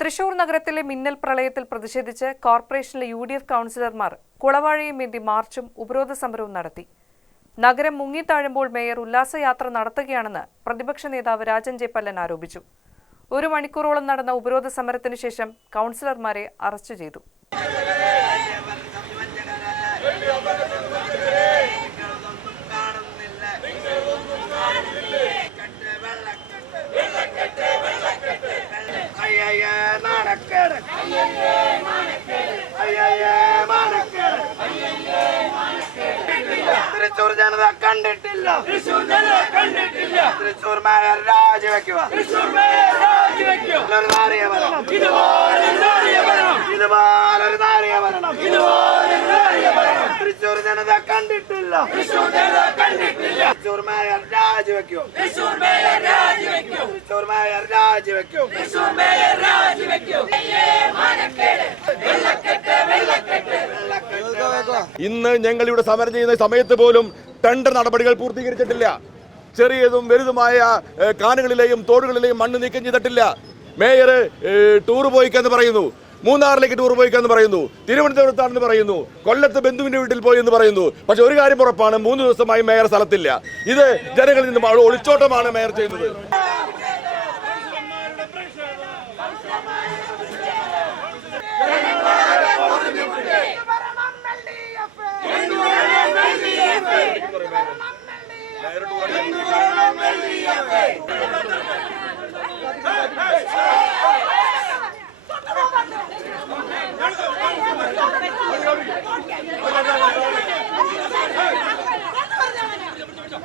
തൃശൂർ നഗരത്തിലെ മിന്നൽ പ്രളയത്തിൽ പ്രതിഷേധിച്ച് കോർപ്പറേഷനിലെ യു ഡി എഫ് കൗൺസിലർമാർ കുളവാഴയും ഏന്തി മാർച്ചും ഉപരോധ സമരവും നടത്തി. നഗരം മുങ്ങിത്താഴുമ്പോൾ മേയർ ഉല്ലാസയാത്ര നടത്തുകയാണെന്ന് പ്രതിപക്ഷ നേതാവ് രാജൻ ജെ പല്ലൻ ആരോപിച്ചു. ഒരു മണിക്കൂറോളം നടന്ന ഉപരോധ സമരത്തിന് ശേഷം കൗൺസിലർമാരെ അറസ്റ്റ് ചെയ്തു. മാനക്കേട്. തൃശൂർ ജനത കണ്ടിട്ടില്ല. തൃശൂർ ജനത കണ്ടിട്ടില്ല. തൃശൂർ മേയർ രാജിവെക്കുക. തൃശൂർ മേയർ രാജിവെക്കുക. ഒരു നാരിയ ഭരണം. ഇതുപോലെ നാരിയ ഭരണം. ഇതുപോലെ നാരിയ ഭരണം. ഇതുപോലെ നാരിയ ഭരണം. തൃശൂർ ജനത കണ്ടിട്ടില്ല. തൃശൂർ ജനത കണ്ടിട്ടില്ല. തൃശൂർ മേയർ രാജിവെക്കുക. തൃശൂർ മേയർ രാജിവെക്കുക. തൃശൂർ മേയർ രാജിവെക്കുക. തൃശൂർ മേയർ രാജിവെക്കൂ വെള്ളക്കെട്ട് വെള്ളക്കെട്ട് വെള്ളക്കെട്ട് ഇന്ന് ഞങ്ങൾ ഇവിടെ സമരം ചെയ്യുന്ന സമയത്ത് പോലും ടെൻഡർ നടപടികൾ പൂർത്തീകരിച്ചിട്ടില്ല. ചെറിയതും വലുതുമായ കാനുകളിലെയും തോടുകളിലെയും മണ്ണ് നീക്കം ചെയ്തിട്ടില്ല. മേയർ ടൂർ പോയിക്കെന്ന് പറയുന്നു. മൂന്നാറിലേക്ക് ടൂർ പോയിക്കെന്ന് പറയുന്നു. തിരുവനന്തപുരത്താണെന്ന് പറയുന്നു. കൊല്ലത്ത് ബന്ധുവിന്റെ വീട്ടിൽ പോയി എന്ന് പറയുന്നു. പക്ഷെ ഒരു കാര്യം ഉറപ്പാണ് മൂന്ന് ദിവസമായി മേയർ സ്ഥലത്തില്ല. ഇത് ജനങ്ങളിൽ നിന്നും ഒളിച്ചോട്ടമാണ് മേയർ ചെയ്യുന്നത്.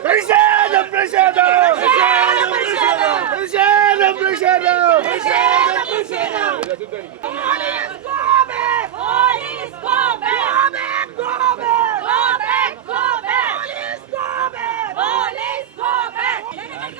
Cruzeiro! Cruzeiro! Cruzeiro! Cruzeiro!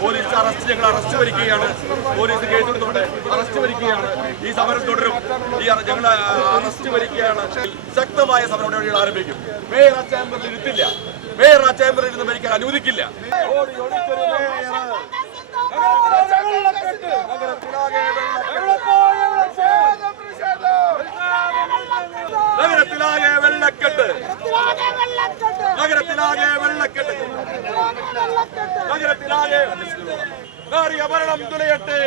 Police arrest ഞങ്ങൾ അറസ്റ്റ് വരിക്കുകയാണ് പോലീസ് കേസ് എടുത്തോണ്ട് അറസ്റ്റ് വരിക്കുകയാണ് ഈ സമരം തുടരും. ഈ ഞങ്ങൾ അറസ്റ്റ് വരിക്കുകയാണ് ശക്തമായ സമരം നടപടികൾ ആരംഭിക്കും. മേയർ ആ ചേംബറിൽ ഇരുത്തില്ല. മേയർ ആ ചേംബറിൽ ഇരുന്ന് ഭരിക്കാൻ അനുവദിക്കില്ല. ഓടി நகரத்தினாலே வெள்ளக்கெட்டு. நகரத்தினாலே நாரிய மரணம் துணையட்டு.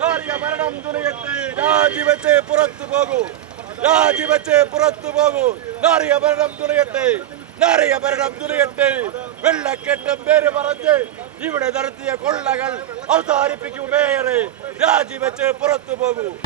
ನಾರಿಯ ಮರಣಂ ದುನಿಯತ್ತೆ ರಾಜಿ ವೆಚ್ಚೆ ಪುರತ್ತು ಹೋಗು ರಾಜಿ ವೆಚ್ಚೆ ಪುರತ್ತು ಹೋಗು ನಾರಿಯ ಮರಣಂ ದುನಿಯತ್ತೆ நாரிய மரணம் துணியத்தை வெள்ள கெட்டும் பேரு மறந்து இவனை நடத்திய கொள்ளகள் அவதாரிப்பிக்கும் மேயரை. ராஜி வச்சு புறத்து போகும்